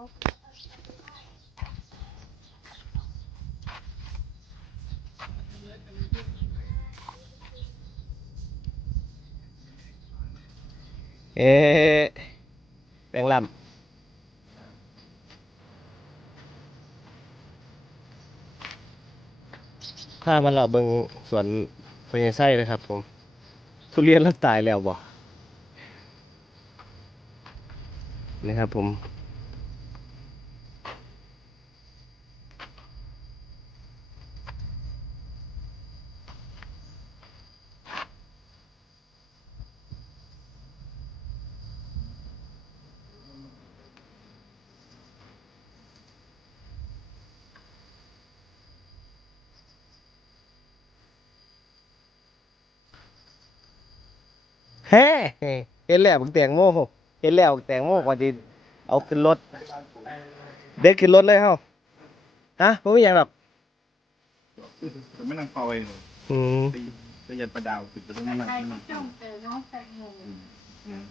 เอ๊ะแบงลำถ้ามันเราเบิงสวนพญาไส้เลยครับผม ทุเรียนแล้วตายแล้วบ่นี่ครับผม เฮ้เห็นแล้วบักแตงโมเห็นแล้วบักแตงโมก่อนที่เอาขึ้นรถ เด็กขึ้นรถเลยเฮาฮะบ่มีหยังหรอกผมไม่นั่งคอยเลยอืมตีตียันประดาวติดไปตรงนั้นนั่งใครนั่งจ้องแต่น้องแตงโมอืม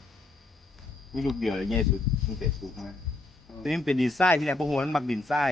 มีลูกเดียวเลยง่ายสุดตั้งแต่สูงมาทีนี้มันเป็นดินทรายที่ไหนพวกหัวมันบักดินทราย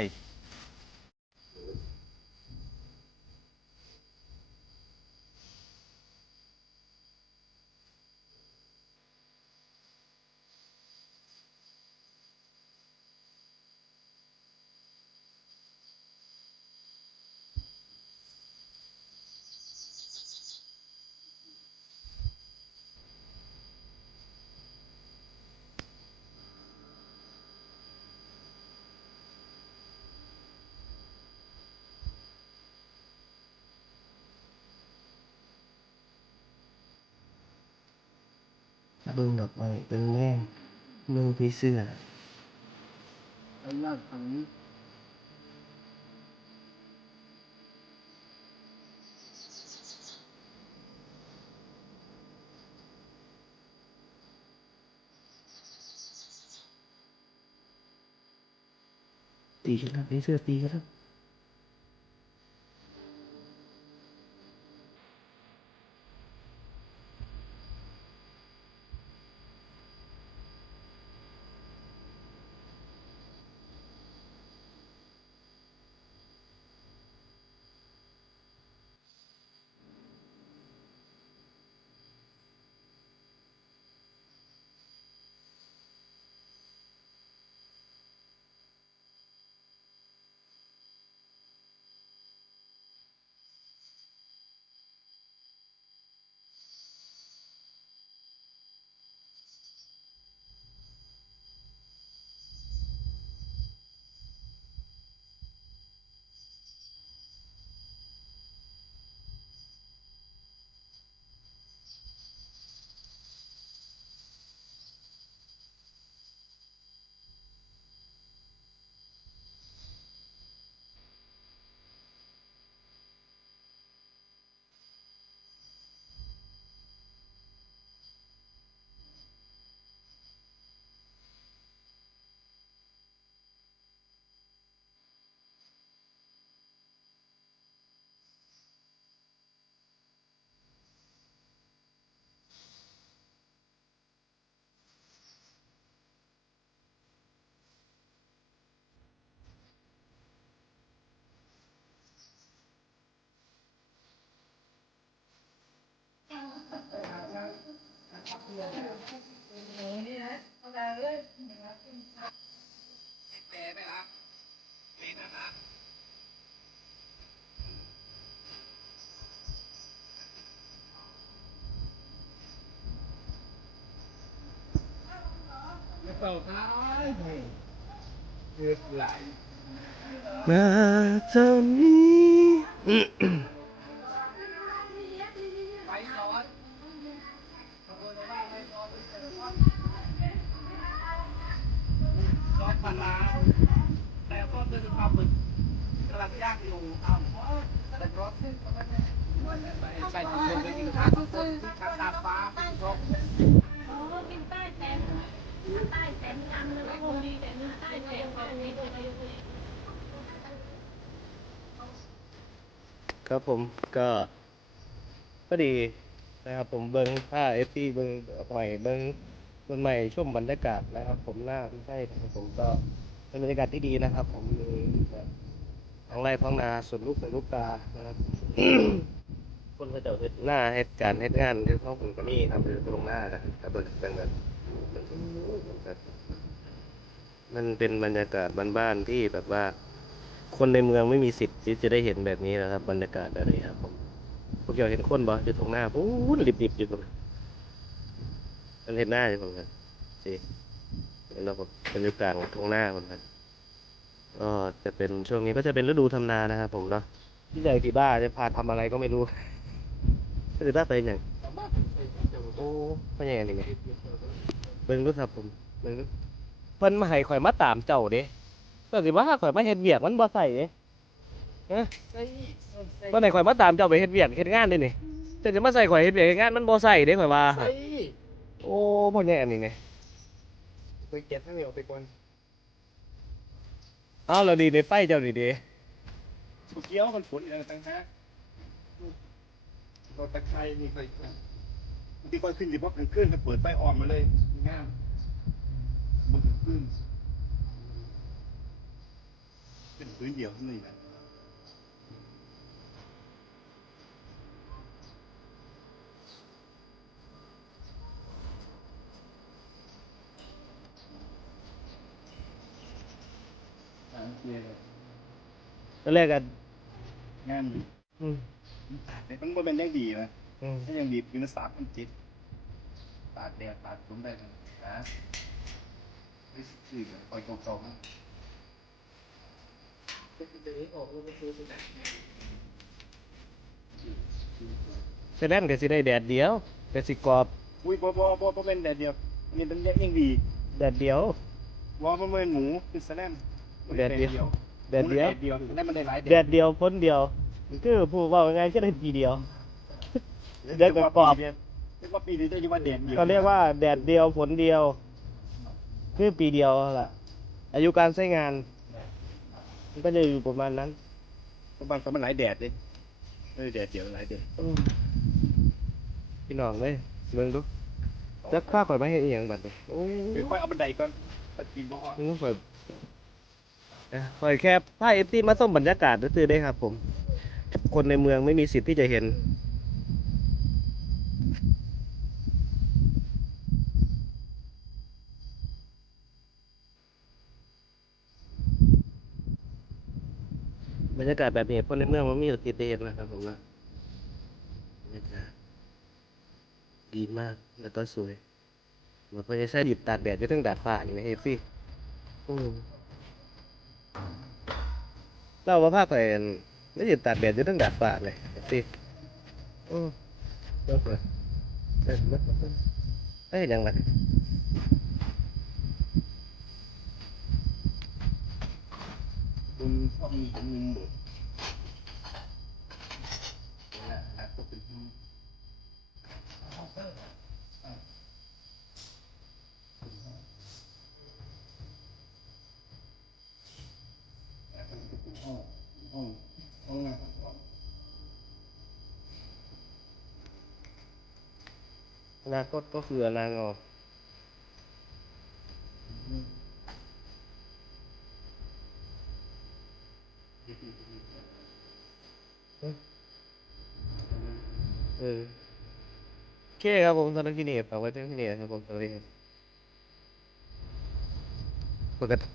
เบิ่งดอกไม้เบิ่งแง่งเบิ่งผีเสื้อข้างล่างฝั่งนี้ตีกันแล้วผีเสื้อตีกันแล้ว เต่าท้ายเกิดไหล มาเท่านี้ ซอสปลาร้าแต่ก็เป็นปลาหมึกกำลังย่างอยู่อ้าวแต่รสไปไปที่ชมไปกินข้าวต้นข้าวตาฟ้าคุณผู้ชม อ๋อกินใต้แตนใต้แตนอันนึงคงดีแต่เนื้อใต้แตนอันนี้ตัวเดียวเลย ครับผมก็ก็ดีนะครับผมเบิ้งผ้าเอฟซีเบิ้งใหม่เบิ้งต้นใหม่ช่วงบรรยากาศนะครับ ผมหน้าพี่ใช่ครับผมก็เป็นบรรยากาศที่ดีนะครับ ผมมีแบบท้องไร่ท้องนาสวนลูกสวนลูกตานะครับคนเขาจะเฮ็ดหน้าเฮ็ดการเฮ็ดงานเฮ็ดท้องผมก็มีครับคือลงหน้ากันแต่เบิ่งเป็นแบบมันเป็นบรรยากาศบ้านๆที่แบบว่า คนในเมืองไม่มีสิทธิ์ที่จะได้เห็นแบบนี้นะครับ บรรยากาศแบบนี้ครับผมพวกเราเห็นคนบ่อยู่ตรงหน้าปู๊ดริบๆอยู่ตรงนั้นมันเห็นหน้าอยู่ตรงนั้นสิเห็นเราแบบเป็นอยู่กางตรงหน้าคนนั้นก็จะเป็นช่วงนี้ก็จะเป็นฤดูทำนานะครับผมเนาะที่ใหญ่ที่บ้าจะพาทำอะไรก็ไม่รู้ก็จะบ้ไปอย่างโอ้ไม่ใช่อย่างนี้ไงเบิ่งรู้ครับผมเบิ่งรู้เพิ่นมาให้ข่อยมาตามเจ้าเด้ ก็สิว่าข่อยมาเฮ็ดเวียกมันบ่ใส่เด้เอ้อบ่ไหนข่อยมาตามเจ้าไปเฮ็ดเวียกเฮ็ดงานเด้นี่เจ้าจะมาใส่ข่อยเฮ็ดเวียกเฮ็ดงานมันบ่ใส่เด้ข่อยว่า โอ้บ่แน่นี่ไงไปเก็บทั้งเหนียวไปก่อนเอ้าแล้วดีในไฟเจ้านี่เด้สุเกี้ยวมันฝนอีกต่างหากเราตะไคร้นี่เคยที่ค่อยขึ้นที่บอกขึ้นถ้าเปิดไฟอ่อนมาเลยงามมันขึ้นเป็น พื้นเดียวเท่านี้แหละตอนแรกก็งานอืมมันบ่เป็นยังดีนะอืมถ้ายังดีอยู่ในสามพันเจ็ดตากแดดตากฝนได้เลยนะไม่ซื้อกันปล่อยเก่าๆนะ แสดงก็สิได้แดดเดียวก็สิกรอบอุ้ยบ่บ่บ่บ่เป็นแดดเดียวนี่เป็นยังดีแดดเดียวว่าประเมินหมูคือแสลมแดดเดียวแดดเดียวแดดเดียวได้มันได้หลายแดดเดียวพ้นเดียวคือผู้เว้าง่ายๆก็ได้ทีเดียวแดดกรอบเรียกว่าปีนี้จะเรียกว่าแดดเดียวก็เรียกว่าแดดเดียวฝนเดียว คือปีเดียวล่ะ อายุการใช้งาน มันก็จะอยู่ประมาณนั้นบางครั้งมันหลายแดดเลยเออแดดเดียวหลายแดดพี่น้องเลยเบิ่งดูจักข้าข่อยมาเฮ็ดอีหยังบัดนี้โอ้ยคือค่อยเอาบันไดก่อนปัดปีนบ่อ มึงข่อยเอ้ยข่อยแค่พาเอฟซีมาส้มบรรยากาศซื่อๆได้ครับ ผม คนในเมืองไม่มีสิทธิ์ที่จะเห็น รรยากาศแบบนี้คนในเมืองมันมีสิทธิ์ได้เห็นนะครับผมนะบรรยากาศดีมากแล้วก็สวยเหมือนพญาแซ่หยุดตากแดดอยู่ทั้งดาดฟ้าอยู่ในเอฟซีอืมเราว่าภาคไปไม่หยุดตากแดดอยู่ทั้งดาดฟ้าเลยเอฟซีอืมเออเออเออเอ้ยยังไง คุณต้องมีมุมหมดนะฮะก็ เองห้องห้องน้ำอนาคตก็คืออนาตเออโอเคครับผมสำหรับที่นี่ฝากไว้ที่นี่ครับผมสวัสดีครับปกติ